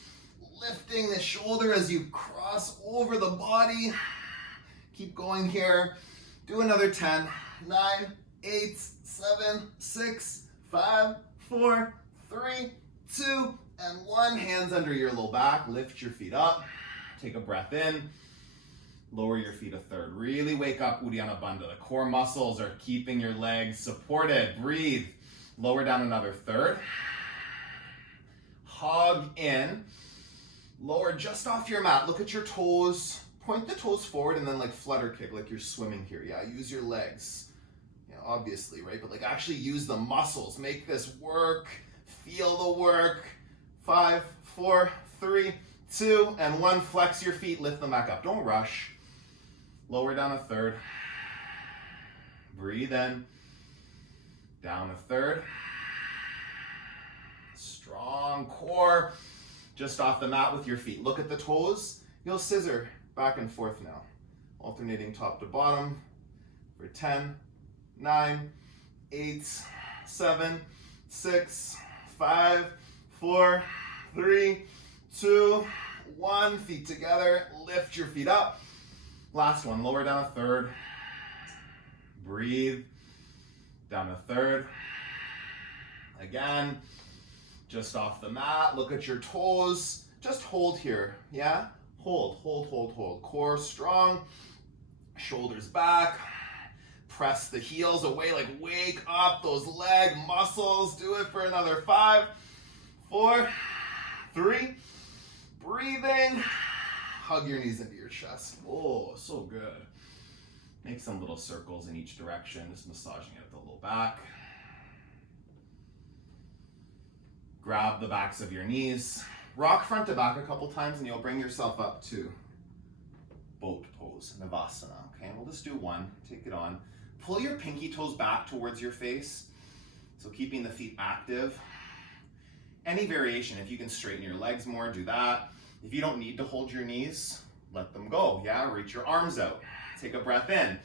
lifting the shoulder as you cross over the body. Keep going here. Do another 10. 9, 8, 7, 6, 5, 4, 3, 2, and 1. Hands under your low back. Lift your feet up. Take a breath in. Lower your feet a third. Really wake up Uddiyana Bandha. The core muscles are keeping your legs supported. Breathe. Lower down another third. Hug in. Lower just off your mat. Look at your toes. Point the toes forward and then like flutter kick, like you're swimming here. Yeah, use your legs. Yeah, obviously, right? But like actually use the muscles. Make this work. Feel the work. 5, 4, 3, 2, and 1. Flex your feet. Lift them back up. Don't rush. Lower down a third. Breathe in. Down a third. Strong core. Just off the mat with your feet. Look at the toes. You'll scissor back and forth now. Alternating top to bottom for 10, 9, 8, 7, 6, 5, 4, 3, 2, 1. Feet together. Lift your feet up. Last one. Lower down a third. Breathe. Down a third. Again. Just off the mat. Look at your toes. Just hold here. Yeah? Hold, hold, hold, hold. Core strong. Shoulders back. Press the heels away. Like wake up those leg muscles. Do it for another 5, 4, 3. Breathing. Hug your knees into your chest. Oh, so good. Make some little circles in each direction. Just massaging it at the low back. Grab the backs of your knees. Rock front to back a couple times and you'll bring yourself up to boat pose, Navasana. Okay, we'll just do one. Take it on. Pull your pinky toes back towards your face. So keeping the feet active. Any variation, if you can straighten your legs more, do that. If you don't need to hold your knees, let them go. Yeah, reach your arms out. Take a breath in.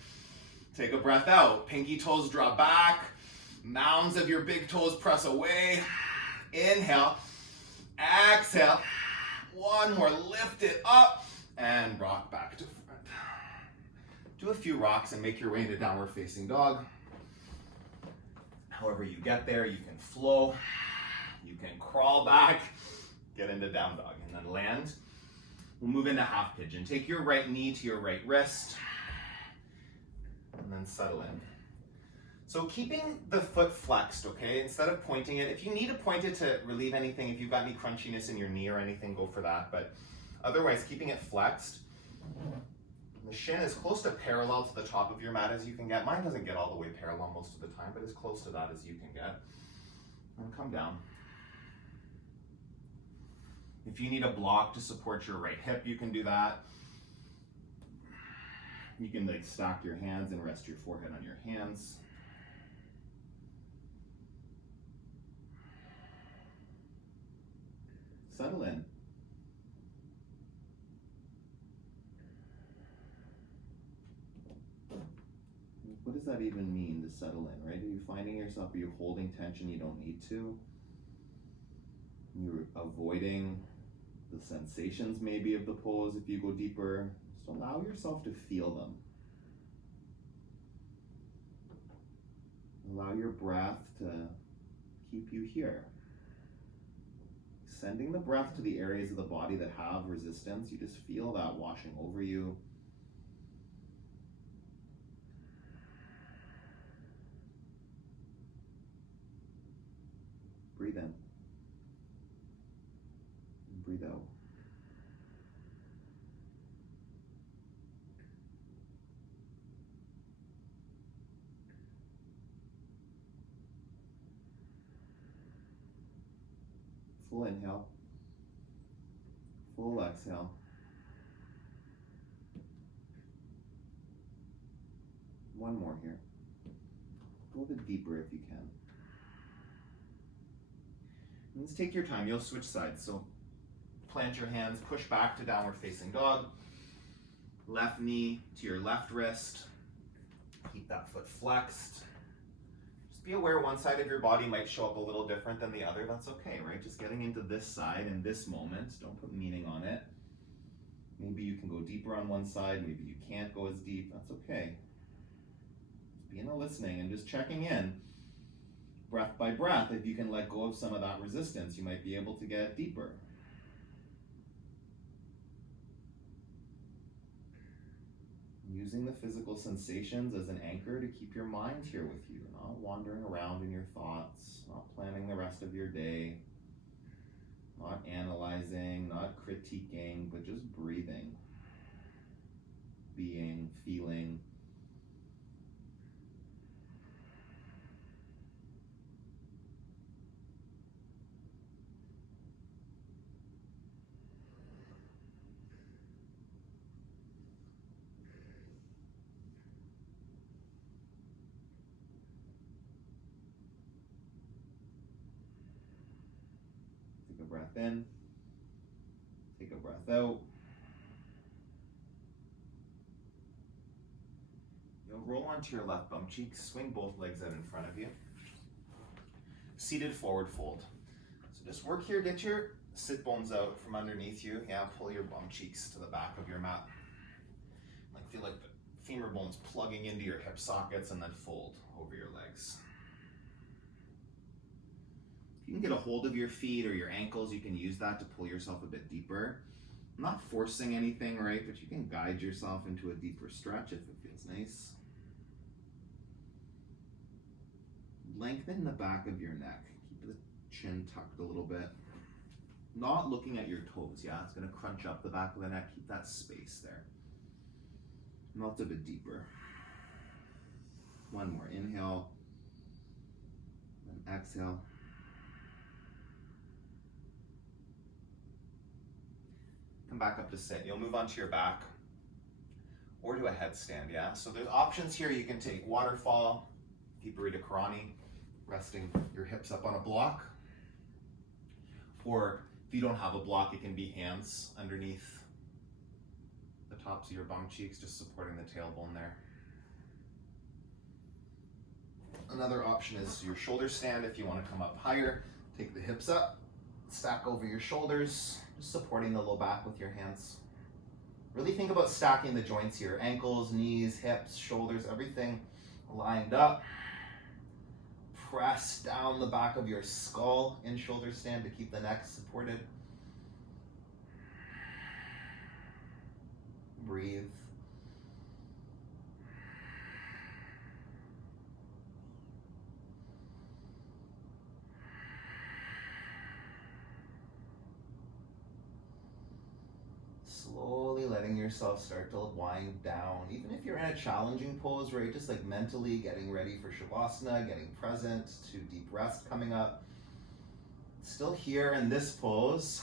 Take a breath out. Pinky toes draw back. Mounds of your big toes press away. Inhale. Exhale. One more. Lift it up and rock back to front. Do a few rocks and make your way into downward facing dog. However you get there, you can flow. You can crawl back. Get into down dog and then land. We'll move into half pigeon. Take your right knee to your right wrist and then settle in. So keeping the foot flexed, okay, instead of pointing it. If you need to point it to relieve anything, if you've got any crunchiness in your knee or anything, go for that. But otherwise, keeping it flexed. The shin is close to parallel to the top of your mat as you can get. Mine doesn't get all the way parallel most of the time, but as close to that as you can get. And come down. If you need a block to support your right hip, you can do that. You can like stack your hands and rest your forehead on your hands. Settle in. What does that even mean, to settle in, right? Are you finding yourself, are you holding tension you don't need to? You're avoiding the sensations maybe of the pose if you go deeper. Just allow yourself to feel them. Allow your breath to keep you here. Sending the breath to the areas of the body that have resistance. You just feel that washing over you. Breathe in. And breathe out. Full inhale. Full exhale. One more here. Go a bit deeper if you can. And just take your time. You'll switch sides. So plant your hands, push back to downward facing dog. Left knee to your left wrist. Keep that foot flexed. Just be aware one side of your body might show up a little different than the other. That's okay, right? Just getting into this side in this moment. Don't put meaning on it. Maybe you can go deeper on one side. Maybe you can't go as deep. That's okay. Just being a listening and just checking in. Breath by breath, if you can let go of some of that resistance, you might be able to get deeper. Using the physical sensations as an anchor to keep your mind here with you, not wandering around in your thoughts, not planning the rest of your day, not analyzing, not critiquing, but just breathing, being, feeling. Take a breath in, take a breath out. You'll roll onto your left bum cheek, swing both legs out in front of you. Seated forward fold. So just work here, get your sit bones out from underneath you. Yeah, pull your bum cheeks to the back of your mat. Like feel like the femur bones plugging into your hip sockets, and then fold over your legs. If you can get a hold of your feet or your ankles, you can use that to pull yourself a bit deeper. I'm not forcing anything, right? But you can guide yourself into a deeper stretch if it feels nice. Lengthen the back of your neck. Keep the chin tucked a little bit. Not looking at your toes, yeah? It's gonna crunch up the back of the neck. Keep that space there. Melt a bit deeper. One more, inhale, then exhale. Come back up to sit. You'll move onto your back or to a headstand, yeah? So there's options here. You can take waterfall, Viparita Karani, resting your hips up on a block. Or if you don't have a block, it can be hands underneath the tops of your bum cheeks, just supporting the tailbone there. Another option is your shoulder stand. If you want to come up higher, take the hips up, stack over your shoulders, just supporting the low back with your hands. Really think about stacking the joints here, ankles, knees, hips, shoulders, everything lined up. Press down the back of your skull in shoulder stand to keep the neck supported. Breathe. Slowly letting yourself start to wind down. Even if you're in a challenging pose, right? Just like mentally getting ready for Shavasana, getting present to deep rest coming up. Still here in this pose.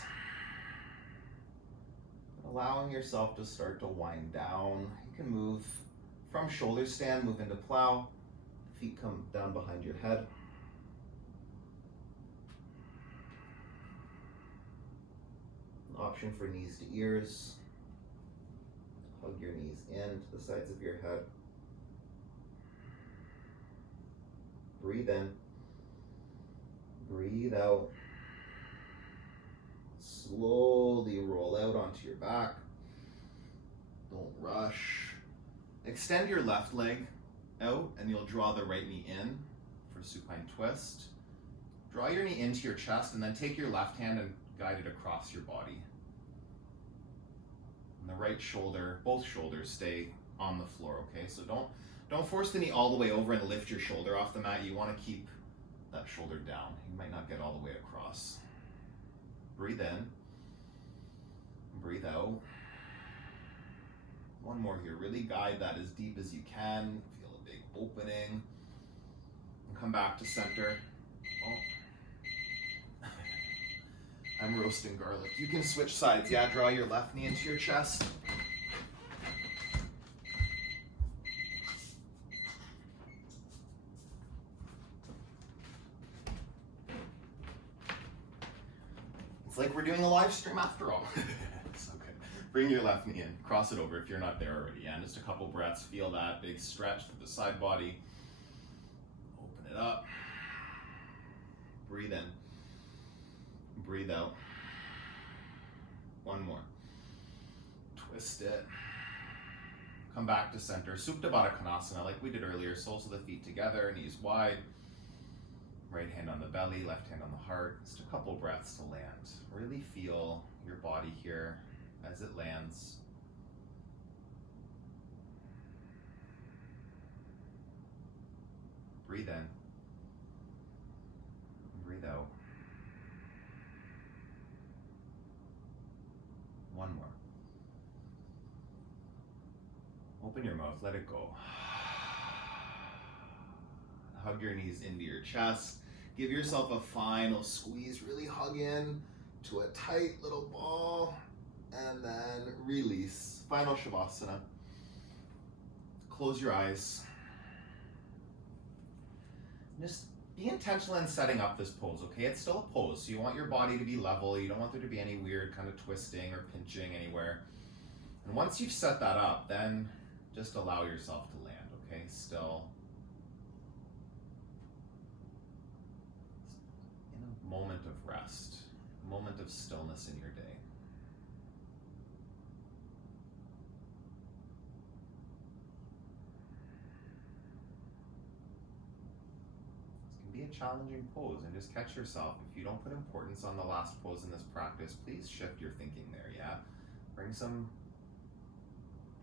Allowing yourself to start to wind down. You can move from shoulder stand, move into plow. Feet come down behind your head. An option for knees to ears. Hug your knees into the sides of your head. Breathe in. Breathe out. Slowly roll out onto your back. Don't rush. Extend your left leg out and you'll draw the right knee in for supine twist. Draw your knee into your chest and then take your left hand and guide it across your body. And the right shoulder, both shoulders stay on the floor, okay? So don't force the knee all the way over and lift your shoulder off the mat. You want to keep that shoulder down. You might not get all the way across. Breathe in. Breathe out. One more here. Really guide that as deep as you can. Feel a big opening. And come back to center. Oh. I'm roasting garlic. You can switch sides. Yeah, draw your left knee into your chest. It's like we're doing a live stream after all. So good. Bring your left knee in. Cross it over if you're not there already. Yeah, and just a couple breaths. Feel that big stretch through the side body. Open it up. Breathe in. Breathe out. One more. Twist it. Come back to center. Supta Baddha Konasana like we did earlier. Soles of the feet together, knees wide. Right hand on the belly, left hand on the heart. Just a couple breaths to land. Really feel your body here as it lands. Breathe in. Breathe out. One more. Open your mouth, let it go. Hug your knees into your chest. Give yourself a final squeeze. Really hug in to a tight little ball. And then release. Final Shavasana. Close your eyes. Just be intentional in setting up this pose, okay? It's still a pose, so you want your body to be level. You don't want there to be any weird kind of twisting or pinching anywhere. And once you've set that up, then just allow yourself to land, okay? Still in a moment of rest, a moment of stillness in your day. Be a challenging pose, and just catch yourself. If you don't put importance on the last pose in this practice, please shift your thinking there, yeah? Bring some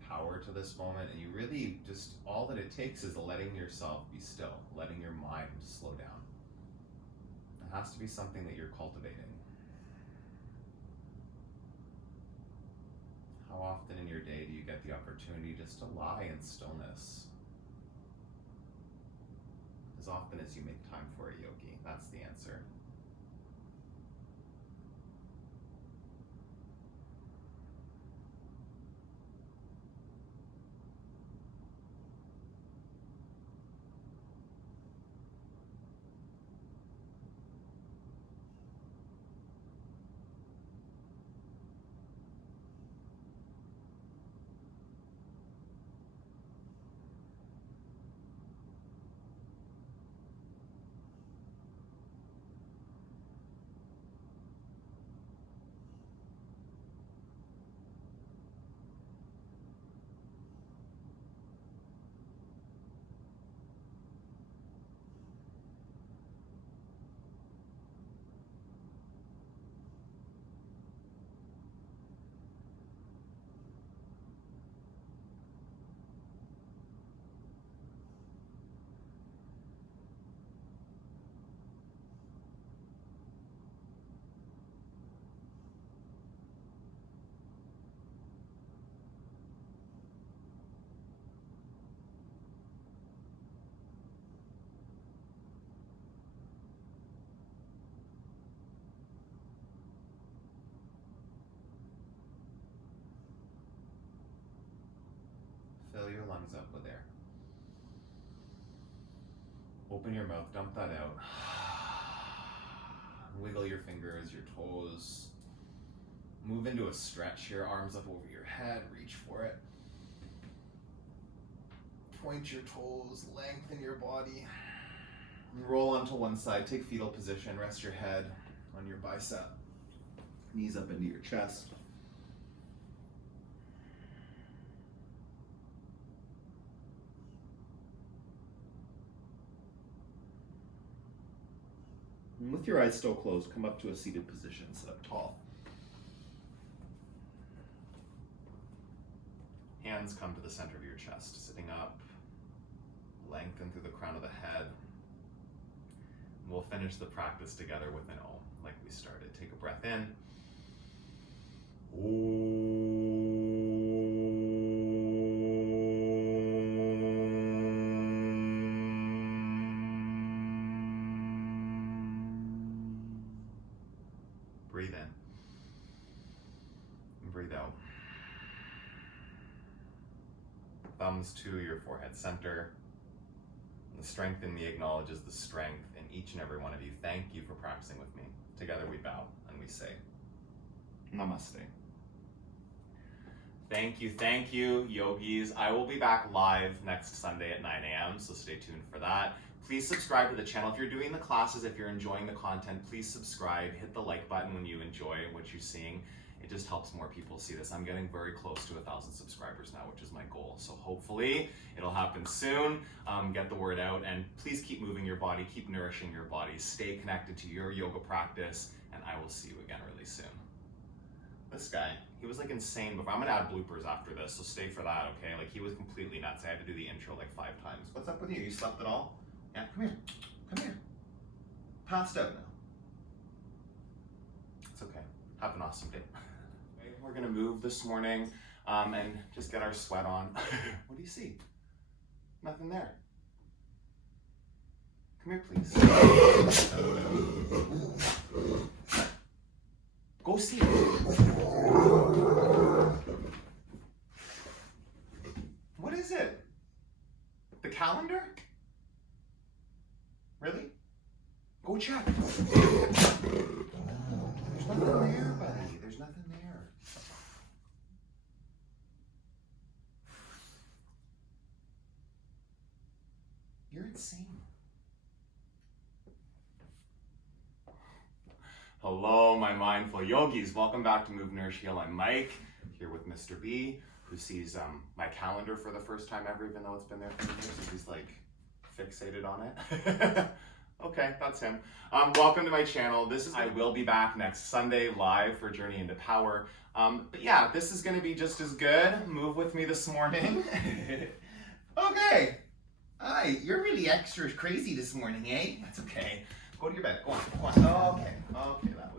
power to this moment, and you really just, all that it takes is letting yourself be still, letting your mind slow down. It has to be something that you're cultivating. How often in your day do you get the opportunity just to lie in stillness? As often as you make time for it, yogi. That's the answer. Fill your lungs up with air. Open your mouth, dump that out. Wiggle your fingers, your toes. Move into a stretch here, arms up over your head, reach for it. Point your toes, lengthen your body. Roll onto one side, take fetal position, rest your head on your bicep. Knees up into your chest. And with your eyes still closed, come up to a seated position, sit up tall. Hands come to the center of your chest, sitting up, lengthen through the crown of the head. We'll finish the practice together with an Om, like we started. Take a breath in. Breathe in. And breathe out. Thumbs to your forehead center. The strength in me acknowledges the strength in each and every one of you. Thank you for practicing with me. Together we bow and we say, Namaste. Thank you, yogis. I will be back live next Sunday at 9 a.m., so stay tuned for that. Please subscribe to the channel. If you're doing the classes, if you're enjoying the content, please subscribe. Hit the like button when you enjoy what you're seeing. It just helps more people see this. I'm getting very close to 1,000 subscribers now, which is my goal. So hopefully it'll happen soon. Get the word out, and please keep moving your body, keep nourishing your body, stay connected to your yoga practice, and I will see you again really soon. This guy, he was like insane before. I'm gonna add bloopers after this, so stay for that, okay? Like he was completely nuts. I had to do the intro like 5 times. What's up with you? You slept at all? Yeah, come here, come here. Passed out now. It's okay, have an awesome day. We're gonna move this morning and just get our sweat on. What do you see? Nothing there. Come here, please. Go see it. What is it? The calendar? Really? Go check. There's nothing there, buddy. There's nothing there. You're insane. Hello, my mindful yogis. Welcome back to Move, Nourish, Heal. I'm Mike, here with Mr. B, who sees my calendar for the first time ever, even though it's been there for years. He's like fixated on it. Okay, that's him. Welcome to my channel. I will be back next Sunday live for Journey into Power. But yeah, this is gonna be just as good. Move with me this morning. Okay. Hi, you're really extra crazy this morning, eh? That's okay. Go to your bed. Go on. Go on. Okay. Okay, that